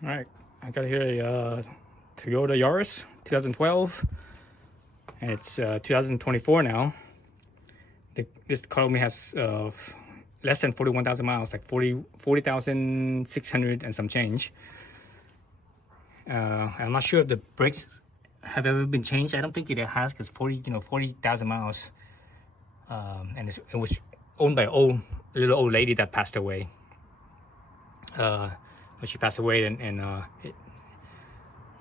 All right, I got here a Toyota Yaris 2012, and it's 2024 now. This car only has less than 41,000 miles, like 40,600 and some change. I'm not sure if the brakes have ever been changed. I don't think it has, because 40,000 miles, and it was owned by a little old lady that passed away. She passed away, and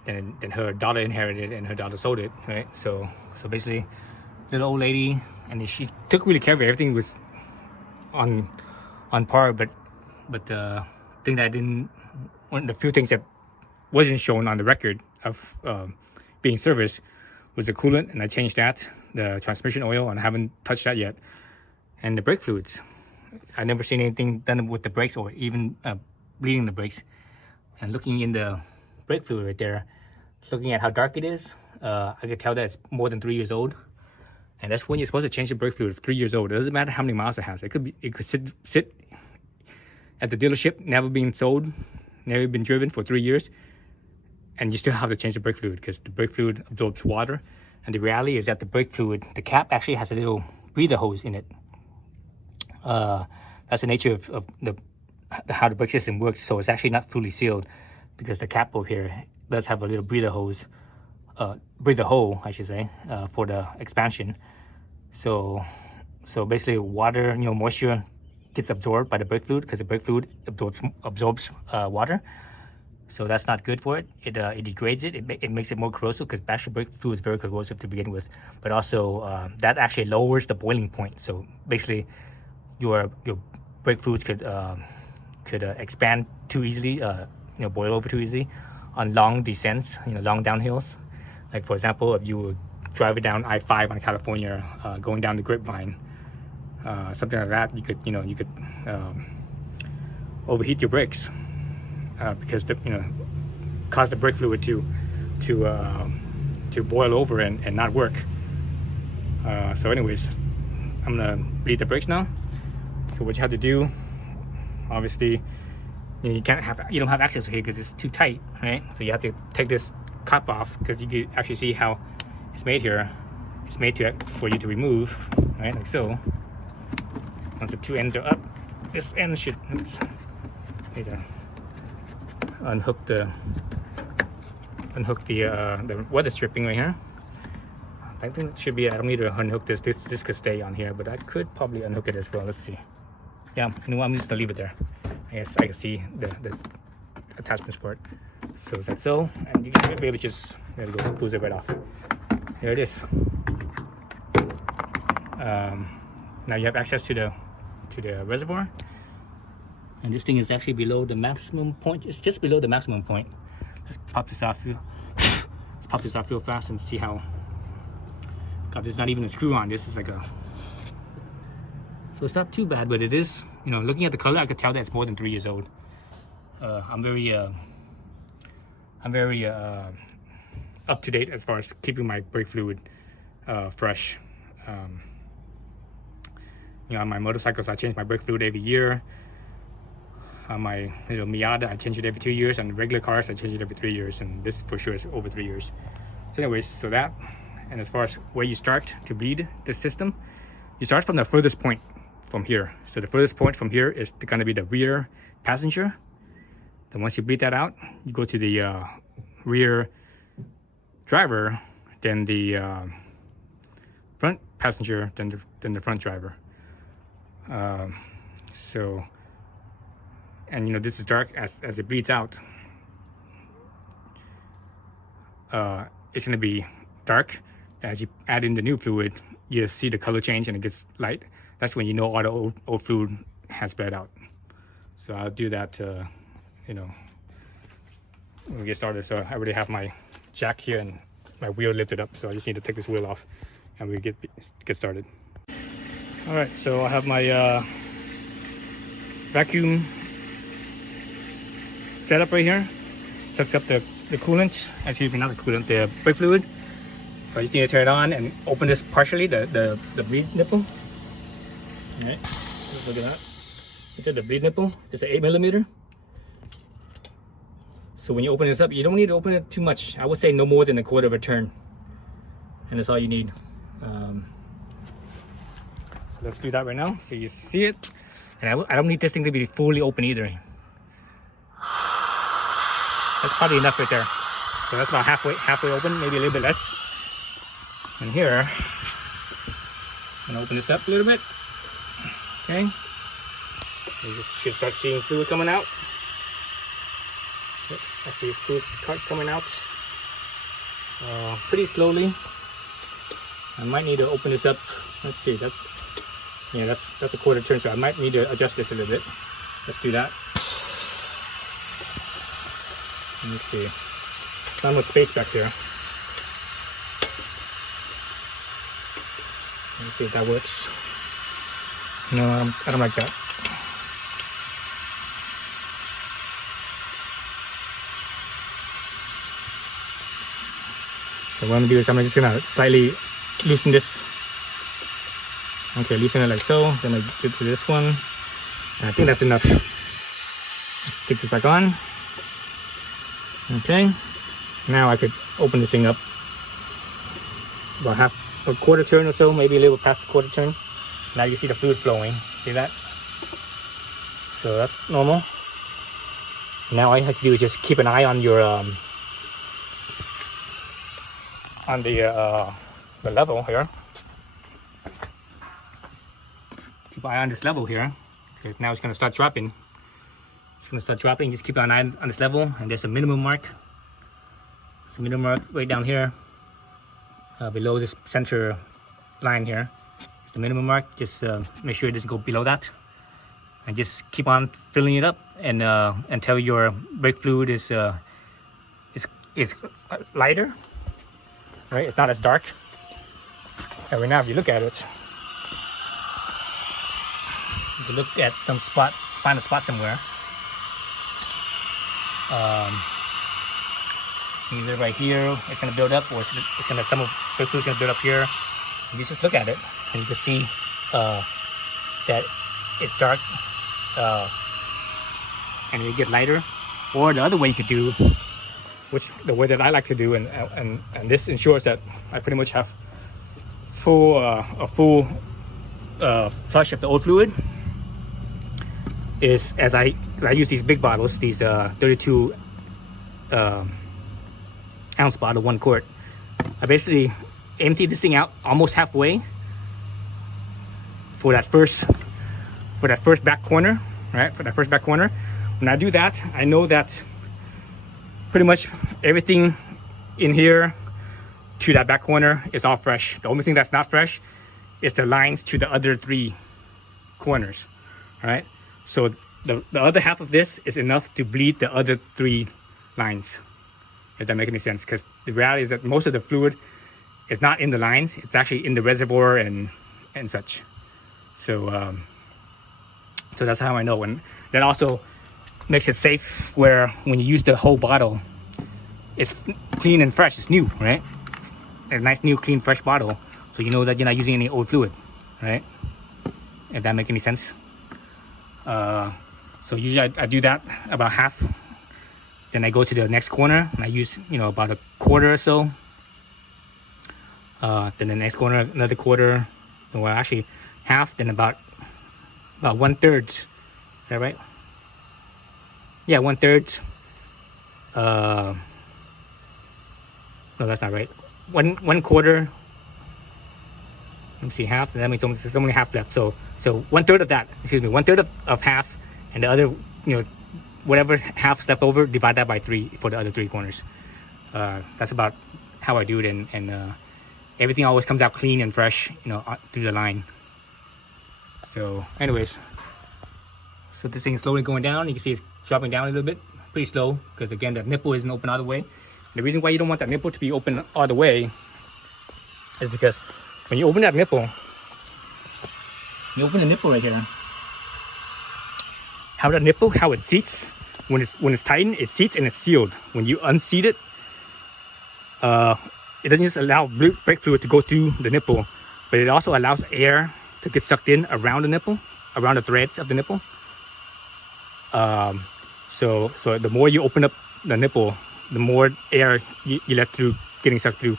then her daughter inherited, and her daughter sold it, right? So basically, little old lady, and she took really care of it. Everything was on par, but the thing that one of the few things that wasn't shown on the record of being serviced was the coolant, and I changed that, the transmission oil, and I haven't touched that yet, and the brake fluids. I've never seen anything done with the brakes, or even bleeding the brakes. And looking in the brake fluid right there, looking at how dark it is, I could tell that it's more than 3 years old. And that's when you're supposed to change the brake fluid. 3 years old. It doesn't matter how many miles it has. It could sit at the dealership, never been sold, never been driven for 3 years, and you still have to change the brake fluid, because the brake fluid absorbs water. And the reality is that the brake fluid, the cap actually has a little breather hose in it. That's the nature of how the brake system works. So it's actually not fully sealed, because the cap over here does have a little breather hole, I should say, for the expansion. So basically, water, moisture gets absorbed by the brake fluid, because the brake fluid absorbs water. So that's not good for it. It degrades it. It makes it more corrosive, because battery brake fluid is very corrosive to begin with. But also that actually lowers the boiling point. So basically, your brake fluids could expand too easily, boil over too easily on long descents, long downhills. Like, for example, if you were driving down I-5 on California, going down the Grapevine, something like that, you could overheat your brakes, because cause the brake fluid to boil over and not work. So anyways, I'm gonna bleed the brakes now. So what you have to do, obviously, you don't have access to here because it's too tight, right? So you have to take this cap off, because you can actually see how it's made here. It's made for you to remove, right? Like so. Once the two ends are up, this end should need to unhook the weather stripping right here. I think it should be. I don't need to unhook this. This could stay on here, but I could probably unhook it as well. Let's see. Yeah, I'm just gonna leave it there. I guess I can see the attachments for it. So is that so? And you can be able to just, there we go, squeeze it right off. There it is. Now you have access to the reservoir, and this thing is actually below the maximum point. It's just below the maximum point. Let's pop this off real fast and see how. God, there's not even a screw on. This is like a. So it's not too bad, but it is. Looking at the color, I could tell that it's more than 3 years old. I'm very up to date as far as keeping my brake fluid fresh. On my motorcycles, I change my brake fluid every year. On my Miata, I change it every 2 years. On regular cars, I change it every 3 years, and this for sure is over 3 years. So anyways, so that, and as far as where you start to bleed the system, you start from the furthest point from here. So the furthest point from here is going to be the rear passenger. Then once you bleed that out, you go to the rear driver, then the front passenger, then the front driver. And this is dark as it bleeds out. It's going to be dark. As you add in the new fluid, you see the color change and it gets light. That's when you know all the old fluid has bled out. So I'll do that when we get started. So I already have my jack here and my wheel lifted up, so I just need to take this wheel off and we get started. All right, so I have my vacuum setup right here. Sucks up the coolant, excuse me, not the coolant, the brake fluid. So I just need to turn it on and open this partially, the bleed nipple. All right, let's look at that. It's the bleed nipple. It's an 8mm. So when you open this up, you don't need to open it too much. I would say no more than a quarter of a turn, and that's all you need. So let's do that right now. So you see it, and I don't need this thing to be fully open either. That's probably enough right there. So that's about halfway open, maybe a little bit less. And here, I'm gonna open this up a little bit. Okay. You just should start seeing fluid coming out. Yep, I see fluid coming out pretty slowly. I might need to open this up. Let's see. That's a quarter turn, so I might need to adjust this a little bit. Let's do that. Let me see. Not much space back there. Let me see if that works. No, I don't like that. So what I'm gonna do is I'm just gonna slightly loosen this. Okay, loosen it like so. Then I get to this one. And I think that's enough. Stick this back on. Okay. Now I could open this thing up about a quarter turn or so, maybe a little past the quarter turn. Now you see the fluid flowing. See that? So that's normal. Now all you have to do is just keep an eye on your the level here. Keep an eye on this level here, because now it's going to start dropping. It's going to start dropping. Just keep an eye on this level, and there's a minimum mark. There's a minimum mark right down here, below this center line here. It's the minimum mark. Just make sure it doesn't go below that, and just keep on filling it up, and until your brake fluid is lighter. Right, it's not as dark. And right now, if you look at it, if you look at some spot, find a spot somewhere. Either right here, it's gonna build up, or it's gonna some of the fluid's gonna build up here. You just look at it, and you can see that it's dark, and you get lighter. Or the other way you could do, which the way that I like to do, and this ensures that I pretty much have a full flush of the old fluid, is as I use these big bottles, these 32 ounce bottle, 1 quart. I basically empty this thing out almost halfway for that first back corner, right? For that first back corner. When I do that, I know that pretty much everything in here to that back corner is all fresh. The only thing that's not fresh is the lines to the other 3 corners. All right, so the other half of this is enough to bleed the other 3 lines, if that makes any sense. Because the reality is that most of the fluid is not in the lines, it's actually in the reservoir and such. So so that's how I know. And that also makes it safe, where when you use the whole bottle, it's clean and fresh, it's new, right? It's a nice new clean fresh bottle, so you know that you're not using any old fluid, right? If that makes any sense. So usually I do that about half, then I go to the next corner and I use, you know, about a quarter or so. Then the next corner, another quarter, well actually half, then about 1/3. Is that right? Yeah, 1/3. No, that's not right. One quarter. Let me see, half. That means there's only half left. So 1/3 of that. Excuse me, 1/3 of half, and the other, you know, whatever half's left over, divide that by 3 for the other 3 corners. That's about how I do it, and everything always comes out clean and fresh, you know, through the line. So, anyways, so this thing is slowly going down. You can see it's dropping down a little bit, pretty slow, because again, the nipple isn't open all the way. The reason why you don't want that nipple to be open all the way is because when you open that nipple, you open the nipple right here. How it seats, when it's tightened, it seats and it's sealed. When you unseat it, it doesn't just allow brake fluid to go through the nipple, but it also allows air to get sucked in around the nipple, around the threads of the nipple. So the more you open up the nipple, the more air you let through, getting sucked through.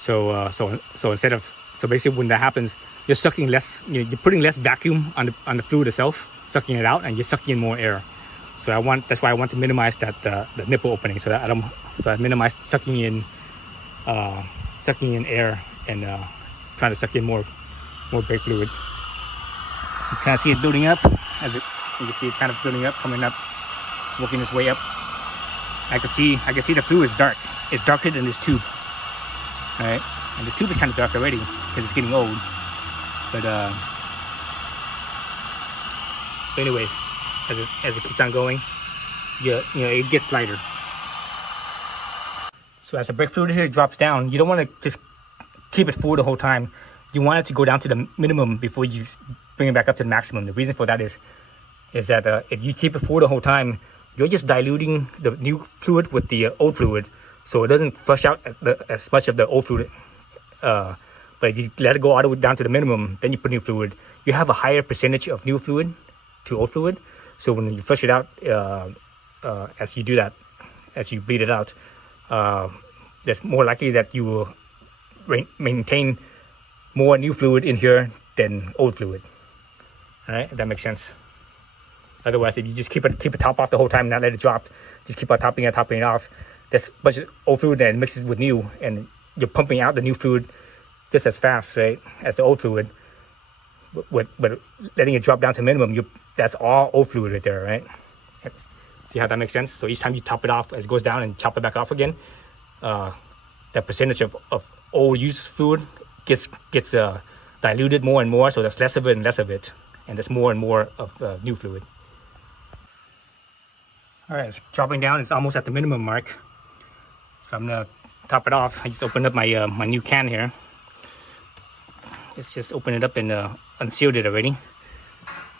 So instead of, so basically when that happens, you're sucking less, you're putting less vacuum on the fluid itself, sucking it out, and you're sucking in more air. So that's why I want to minimize that the nipple opening, so that I minimize sucking in air and trying to suck in more brake fluid. You kind of see it building up, you can see it kind of building up, coming up, working its way up. I can see the fluid is dark. It's darker than this tube. All right, and this tube is kind of dark already because it's getting old. But anyways, as it keeps on going, it gets lighter. So as the brake fluid here drops down, you don't want to just keep it full the whole time. You want it to go down to the minimum before you bring it back up to the maximum. The reason for that is that if you keep it full the whole time, you're just diluting the new fluid with the old fluid, so it doesn't flush out as much of the old fluid. But if you let it go all the way down to the minimum, then you put new fluid, you have a higher percentage of new fluid to old fluid. So when you flush it out, as you do that, as you bleed it out, there's more likely that you will maintain more new fluid in here than old fluid. All right, if that makes sense. Otherwise, if you just keep it top off the whole time and not let it drop, just keep on topping it off, there's a bunch of old fluid that mixes with new, and you're pumping out the new fluid just as fast, right, as the old fluid. But letting it drop down to minimum, that's all old fluid right there, right? See how that makes sense? So each time you top it off as it goes down and chop it back off again, that percentage of old used fluid gets diluted more and more, so there's less of it and less of it, and there's more and more of new fluid. All right, it's dropping down. It's almost at the minimum mark, so I'm gonna top it off. I just opened up my my new can here. Let's just open it up and unsealed it already.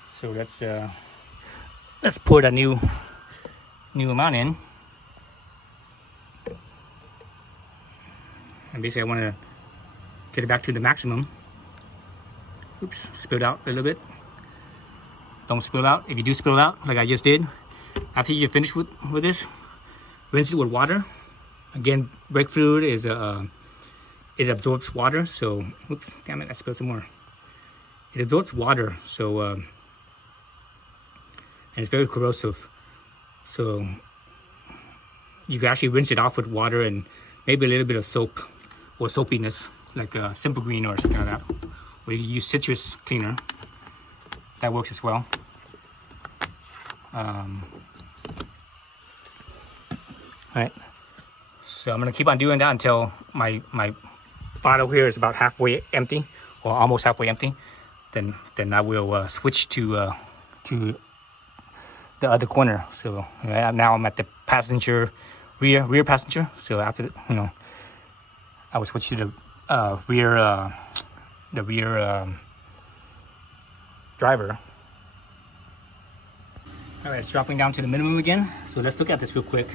So let's pour that new amount in. And basically I want to get it back to the maximum. Oops, spilled out a little bit. Don't spill out. If you do spill out, like I just did, after you finish with this, rinse it with water. Again, brake fluid is it absorbs water, so oops, damn it, I spilled some more. It absorbs water, so and it's very corrosive. So you can actually rinse it off with water and maybe a little bit of soap or soapiness, like Simple Green or something like that. Or you use citrus cleaner. That works as well. Alright, so I'm gonna keep on doing that until my bottle here is about halfway empty, or almost halfway empty. Then I will switch to the other corner. So now I'm at the passenger, rear passenger. So after I will switch to the rear driver. All right, it's dropping down to the minimum again. So let's look at this real quick.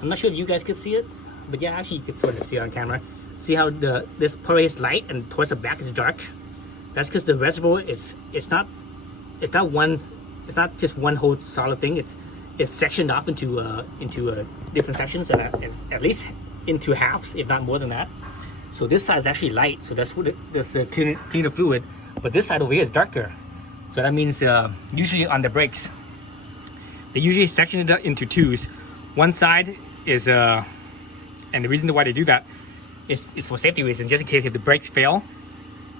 I'm not sure if you guys could see it, but yeah, actually you could sort of see it on camera. See how this part is light and towards the back is dark? That's because the reservoir it's not just one whole solid thing. It's sectioned off into different sections, at least into halves, if not more than that. So this side is actually light, so that's the cleaner fluid. But this side over here is darker. So that means usually on the brakes, they usually section it into twos. One side is and the reason why they do that is for safety reasons, just in case if the brakes fail.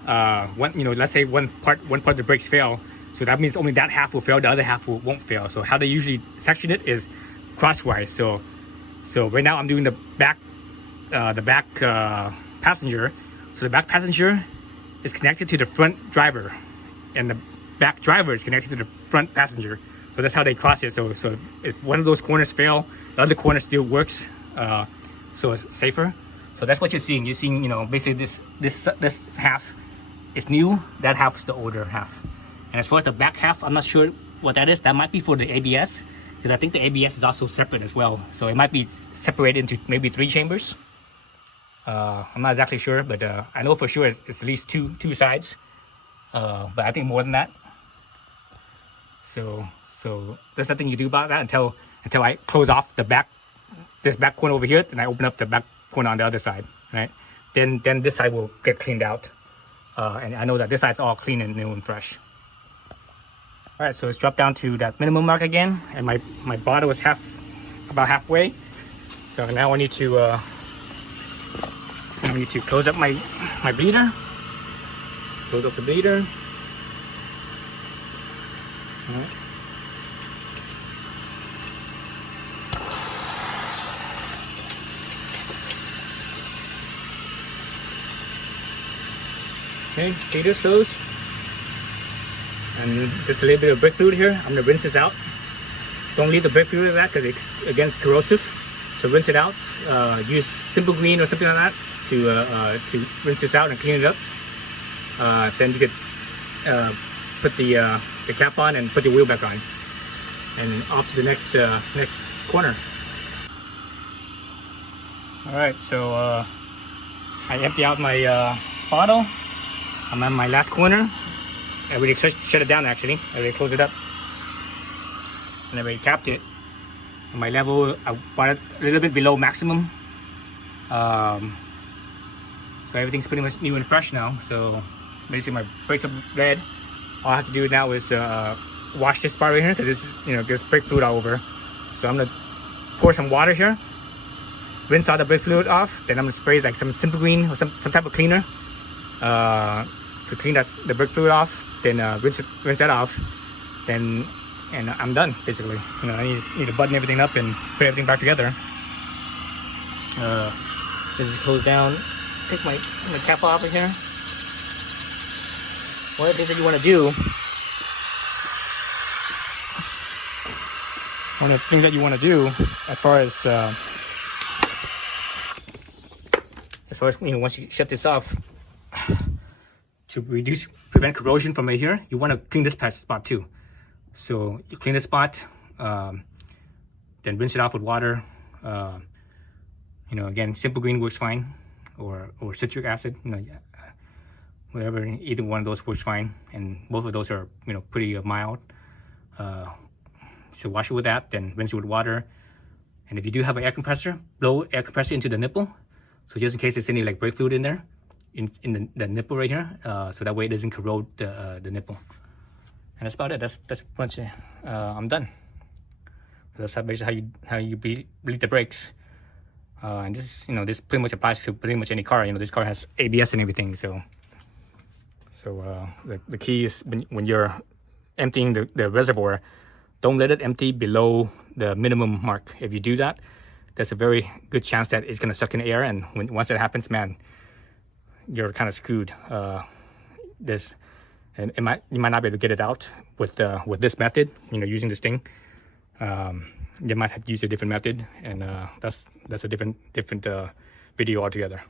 Let's say one part of the brakes fail, so that means only that half will fail, the other half won't fail. So how they usually section it is crosswise. So right now I'm doing the back passenger. So the back passenger is connected to the front driver, and the back driver is connected to the front passenger. So that's how they cross it. So if one of those corners fail, the other corner still works. So it's safer. So that's what you're seeing. You're seeing, basically this half is new, that half is the older half. And as far as the back half, I'm not sure what that is. That might be for the ABS, because I think the ABS is also separate as well. So it might be separated into maybe 3 chambers. I'm not exactly sure, but I know for sure it's at least two sides. But I think more than that. So there's nothing you do about that until until I close off the back, this back corner over here, then I open up the back corner on the other side, right? Then this side will get cleaned out. And I know that this side's all clean and new and fresh. All right, so let's drop down to that minimum mark again. And my bottle is about halfway. So now I need to close up my bleeder. Close up the bleeder. All right. Okay, bleeder's closed. And just a little bit of brake fluid here. I'm gonna rinse this out. Don't leave the brake fluid like that because it's against corrosive. So rinse it out. Use Simple Green or something like that to rinse this out and clean it up. Then you could put the cap on and put the wheel back on, and off to the next corner. All right, so I empty out my bottle. I'm on my last corner. I already shut it down actually. I already closed it up. And I already capped it. On my level, I bought it a little bit below maximum. So everything's pretty much new and fresh now. So basically my brakes are red. All I have to do now is wash this part right here because there's brake fluid all over. So I'm gonna pour some water here, rinse all the brake fluid off. Then I'm gonna spray like some Simple Green or some type of cleaner to clean the brake fluid off. Then rinse that off. And I'm done basically. I need to button everything up and put everything back together. This is closed down. Take my cap off of here. One of the things that you want to do, as far as once you shut this off, to prevent corrosion from right here, you want to clean this spot too. So you clean this spot, then rinse it off with water. Again, Simple Green works fine, or citric acid. Whatever, either one of those works fine, and both of those are pretty mild. So wash it with that, then rinse it with water. And if you do have an air compressor, blow air compressor into the nipple, so just in case there's any like brake fluid in there, in the nipple right here, so that way it doesn't corrode the nipple. And that's about it. That's pretty much it. I'm done. So that's basically how you bleed the brakes. And this pretty much applies to pretty much any car. This car has ABS and everything. So the key is when you're emptying the reservoir, don't let it empty below the minimum mark. If you do that, there's a very good chance that it's gonna suck in air, and once that happens, man, you're kind of screwed. You might not be able to get it out with this method. Using this thing. You might have to use a different method, and that's a different video altogether.